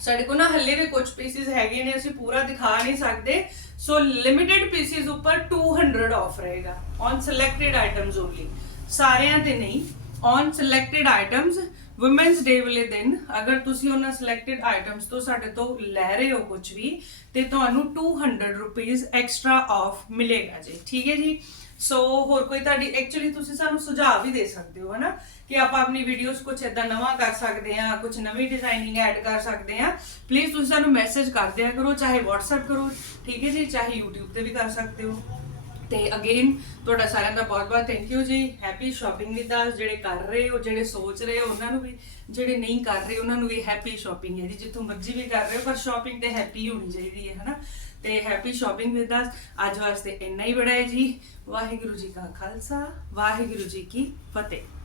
ਸਾਡੇ ਕੋਲ ਨਾ ਹੱਲੇ ਵੀ ਕੁਝ ਪੀਸਿਸ ਹੈਗੇ ਨੇ, ਅਸੀਂ ਪੂਰਾ ਦਿਖਾ ਨਹੀਂ ਸਕਦੇ। ਸੋ ਲਿਮਿਟਿਡ ਪੀਸਿਸ ਉੱਪਰ 200 ਆਫ ਰਹੇਗਾ ਔਨ ਸਿਲੈਕਟਡ ਆਈਟਮਸ ਓਨਲੀ ਸਾਰਿਆਂ ਤੇ ਨਹੀਂ on selected items women's day ਵਾਲੇ ਦਿਨ, ਅਗਰ ਤੁਸੀਂ ਉਹਨਾਂ ਸਿਲੈਕਟਡ ਆਈਟਮਸ ਤੋਂ ਸਾਡੇ ਤੋਂ ਲੈ ਰਹੇ ਹੋ ਕੁਝ ਵੀ, ਤੇ ਤੁਹਾਨੂੰ 200 ਰੁਪਏ ਐਕਸਟਰਾ ਆਫ ਮਿਲੇਗਾ ਜੀ। ਠੀਕ ਹੈ ਜੀ? ਸੋ ਹੋਰ ਕੋਈ ਤੁਹਾਡੀ ਐਕਚੁਅਲੀ ਤੁਸੀਂ ਸਾਨੂੰ ਸੁਝਾਅ ਵੀ ਦੇ ਸਕਦੇ ਹੋ, ਹਨਾ? ਕਿ ਆਪਾਂ ਆਪਣੀ ਵੀਡੀਓਜ਼ ਕੁਝ ਇਦਾਂ ਨਵਾਂ ਕਰ ਸਕਦੇ ਹਾਂ ਕੁਝ ਨਵੀਂ ਡਿਜ਼ਾਈਨਿੰਗ ਐਡ ਕਰ ਸਕਦੇ ਹਾਂ। ਪਲੀਜ਼ ਤੁਸੀਂ ਸਾਨੂੰ ਮੈਸੇਜ ਕਰ ਦਿਆ ਕਰੋ, ਚਾਹੇ WhatsApp ਕਰੋ, ਠੀਕ ਹੈ ਜੀ? ਚਾਹੇ YouTube ਤੇ ਵੀ ਕਰ ਸਕਦੇ ਹੋ। ਤੇ ਅਗੇਨ ਤੁਹਾਡਾ ਸਾਰਿਆਂ ਦਾ ਬਹੁਤ ਬਹੁਤ ਥੈਂਕ ਯੂ ਜੀ। ਹੈਪੀ ਸ਼ਾਪਿੰਗ ਵਿਦ ਅਸ ਜਿਹੜੇ ਕਰ ਰਹੇ ਹੋ, ਜਿਹੜੇ ਸੋਚ ਰਹੇ ਹੋ, ਉਹਨਾਂ ਨੂੰ ਵੀ, ਜਿਹੜੇ ਨਹੀਂ ਕਰ ਰਹੇ, ਉਹਨਾਂ ਨੂੰ ਵੀ ਹੈਪੀ ਸ਼ਾਪਿੰਗ ਹੈ ਜੀ। ਜਿੱਥੋਂ ਮਰਜ਼ੀ ਵੀ ਕਰ ਰਹੇ ਹੋ, ਪਰ ਸ਼ਾਪਿੰਗ ਤੇ ਹੈਪੀ ਹੋਣੀ ਚਾਹੀਦੀ ਹੈ, ਹਨਾ? ਤੇ ਹੈਪੀ ਸ਼ਾਪਿੰਗ ਵਿਦ ਅਸ ਅੱਜ ਵਾਸਤੇ ਇੰਨਾ ਹੀ ਬੜਾ ਹੈ ਜੀ। ਵਾਹਿਗੁਰੂ ਜੀ ਕਾ ਖਾਲਸਾ, ਵਾਹਿਗੁਰੂ ਜੀ ਕੀ ਫਤਿਹ।